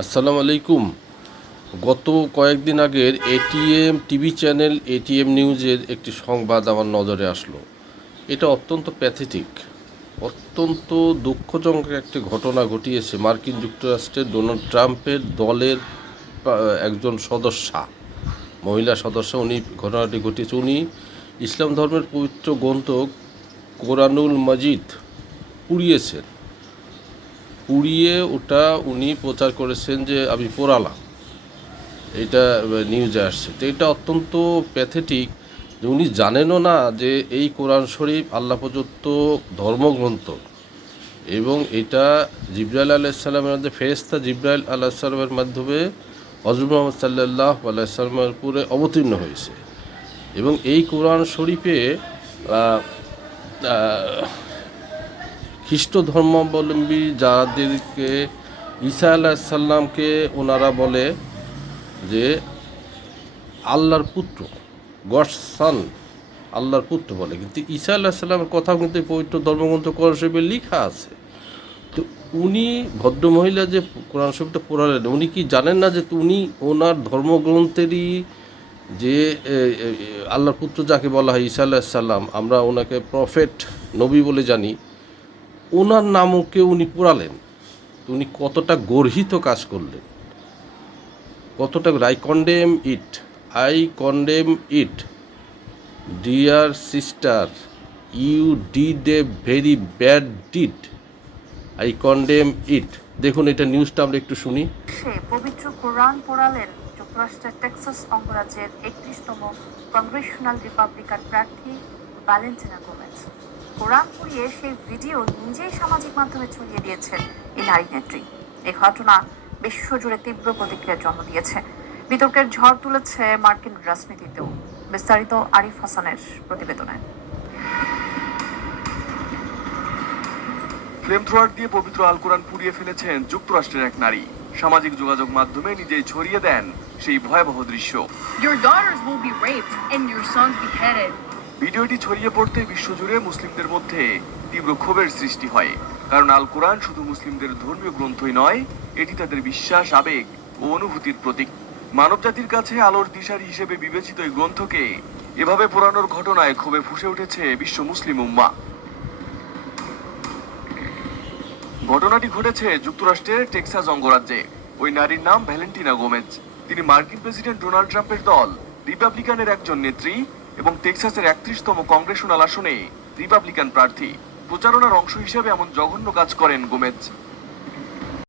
আসসালামু আলাইকুম। গত কয়েকদিন আগের এটিএম টিভি চ্যানেল এটিএম নিউজের একটি সংবাদ আমার নজরে আসলো। এটা অত্যন্ত প্যাথেটিক, অত্যন্ত দুঃখজনক একটি ঘটনা ঘটিয়েছে মার্কিন যুক্তরাষ্ট্রের ডোনাল্ড ট্রাম্পের দলের একজন সদস্যা, মহিলা সদস্য। উনি ঘটনাটি ঘটিয়েছে, উনি ইসলাম ধর্মের পবিত্র গ্রন্থ কোরআনুল মজিদ পুড়িয়েছেন। পুড়িয়ে ওটা উনি প্রচার করেছেন যে আমি পোড়ালাম, এটা নিউজে আসছে। তো এটা অত্যন্ত প্যাথেটিক যে উনি জানেনও না যে এই কোরআন শরীফ আল্লাহ প্রদত্ত ধর্মগ্রন্থ, এবং এটা জিবরাইল আলাইসাল্লামের মধ্যে ফেরেশতা জিবরাইল আলাইসাল্লামের মাধ্যমে হযরত মুহাম্মদ সাল্লাল্লাহু আলাইহি ওয়াসাল্লামের উপরে অবতীর্ণ হয়েছে। এবং এই কোরআন শরীফে খ্রিস্ট ধর্মাবলম্বী যাদেরকে ঈসা আলাইসাল্লামকে ওনারা বলে যে আল্লাহর পুত্র, গডস সন, আল্লাহর পুত্র বলে, কিন্তু ঈসা আল্লাহ সাল্লামের কথাও কিন্তু পবিত্র ধর্মগ্রন্থ কোরআন শরীফে লেখা আছে। তো উনি ভদ্রমহিলা যে কোরআন শরীফটা পড়ালেন, উনি কি জানেন না যে উনি ওনার ধর্মগ্রন্থেরই যে আল্লাহর পুত্র যাকে বলা হয় ঈসা আল্লাহ সাল্লাম, আমরা ওনাকে প্রফেট নবী বলে জানি, ওনার নামকে উনি পড়ালেন। তো উনি কতটা গর্হিত কাজ করলেন, কতটা। I condemn it dear sister, you did a very bad deed, I condemn it. দেখুন, এটা নিউজটা আমরা একটু শুনি। সে পবিত্র কোরআন পড়ালেন যুক্তরাষ্ট্রের টেক্সাস অঙ্গরাজ্যের 31তম কংগ্রেশনাল রিপাবলিকান প্রার্থী ভ্যালেন্টিনা গোমেজ। কোরআন পড়িয়ে সেই ভিডিও নিজেই সামাজিক মাধ্যমে ছড়িয়ে দিয়েছেন এই নারী নেত্রী। এই ঘটনা বিশ্বজুড়ে তীব্র প্রতিক্রিয়ার জন্ম দিয়েছে, বিতর্কের ঝড় তুলেছে মার্কিন রাজনীতিতেও। বিস্তারিত আরিফ হাসানের প্রতিবেদনে। ফ্লেম থ্রোয়ার দিয়ে পবিত্র আল কোরআন পুড়িয়ে ফেলেছেন যুক্তরাষ্ট্রের এক নারী। সামাজিক যোগাযোগ মাধ্যমে নিজেই ছড়িয়ে দেন সেই ভয়াবহ দৃশ্য। Your daughters will be raped and your sons beheaded. ভিডিওটি ছড়িয়ে পড়তে বিশ্বজুড়ে মুসলিমদের মধ্যে তীব্র ক্ষোভের সৃষ্টি হয়, কারণ আল কোরআন শুধু মুসলিমদের ধর্মীয় গ্রন্থই নয়, এটি তাদের বিশ্বাস, আবেগ ও অনুভূতির প্রতীক। মানবজাতির কাছে আলোর দিশারি হিসেবে বিবেচিত এই গ্রন্থকে এভাবে পোড়ানোর ঘটনায় ক্ষোভে ফুঁসে উঠেছে বিশ্ব মুসলিম উম্মাহ। ঘটনাটি ঘটেছে যুক্তরাষ্ট্রের টেক্সাস অঙ্গরাজ্যে। ওই নারীর নাম ভ্যালেন্টিনা গোমেজ। তিনি মার্কিন প্রেসিডেন্ট ডোনাল্ড ট্রাম্পের দল রিপাবলিকানের একজন নেত্রী এবং টেক্সাসের 31তম কংগ্রেশনাল আসনে রিপাবলিকান প্রার্থী। প্রচারণার অংশ হিসেবে এমন জঘন্য কাজ করেন গোমেজ।